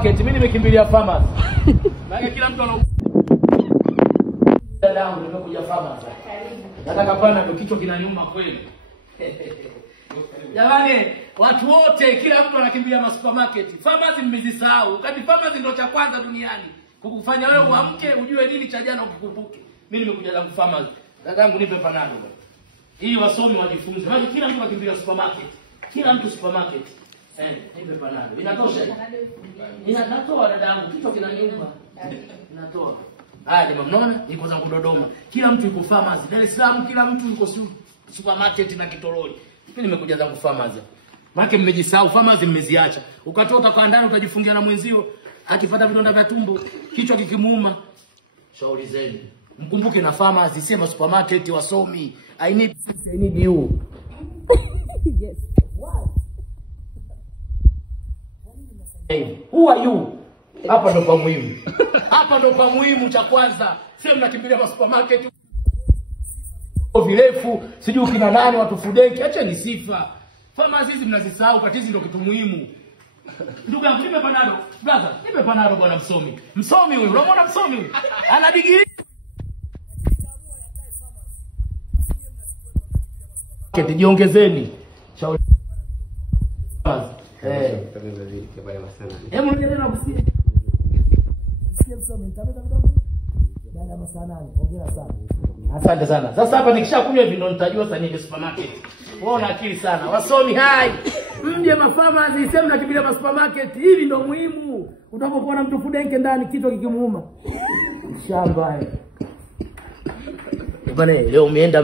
supermarket, mimi nimekimbilia farmers. Maana kila mtu ana dadangu nimekuja farmers. Nataka pana ndio kichwa kinaniuma kweli. Jamani, watu wote kila mtu anakimbilia ma supermarket. Farmers mmezisahau. Wakati farmers ndio cha kwanza duniani. Kukufanya wewe uamke ujue nini cha jana ukikumbuke. Mimi nimekuja zangu farmers. Dadangu nipe panado bwana. Hii wasomi wajifunze. Maana kila mtu anakimbilia supermarket. Kila mtu supermarket. Nipe panado. Inatosha? Inatoa dadangu, kichwa kinaniuma. Inatoa. Haya jamaa mnaona? Niko zangu Dodoma. Kila mtu yuko farmers. Dar es Salaam kila mtu yuko supermarket na kitoroli. Mimi nimekuja zangu farmers. Maana mmejisahau farmers mmeziacha. Ukatoka kwa ndani utajifungia na mwenzio, akipata vidonda vya tumbo, kichwa kikimuuma. Shauri zenu. Mkumbuke na farmers, sema supermarket wasomi. I need you. Yes. What? Hey, who are you? Hapa ndo pa muhimu. Hapa ndo pa muhimu cha kwanza. Sema mnakimbilia kwa supermarket. Virefu, sijui kina nani watu fudenki, acha ni sifa. Farmers hizi mnazisahau, katizi ndio kitu muhimu. Ndugu yangu nipe panado. Brother, nipe panado bwana msomi. Msomi huyu, unamwona msomi huyu? Ana degree. Keti jiongezeni. Shauri. Hebu ndio tena kusikia. Sikia msomi, nitameta kidogo. Dada masana, hongera sana. Asante sana. Sasa hapa nikishakunywa hivi ndo nitajua sasa niende supermarket. Wewe una akili sana. Wasomi hai. Mje mafamazi sema nakimbilia ma supermarket. Hili ndo muhimu. Utakapokuona mtu fudenke ndani kichwa kikimuuma. Shamba. Bwana leo umeenda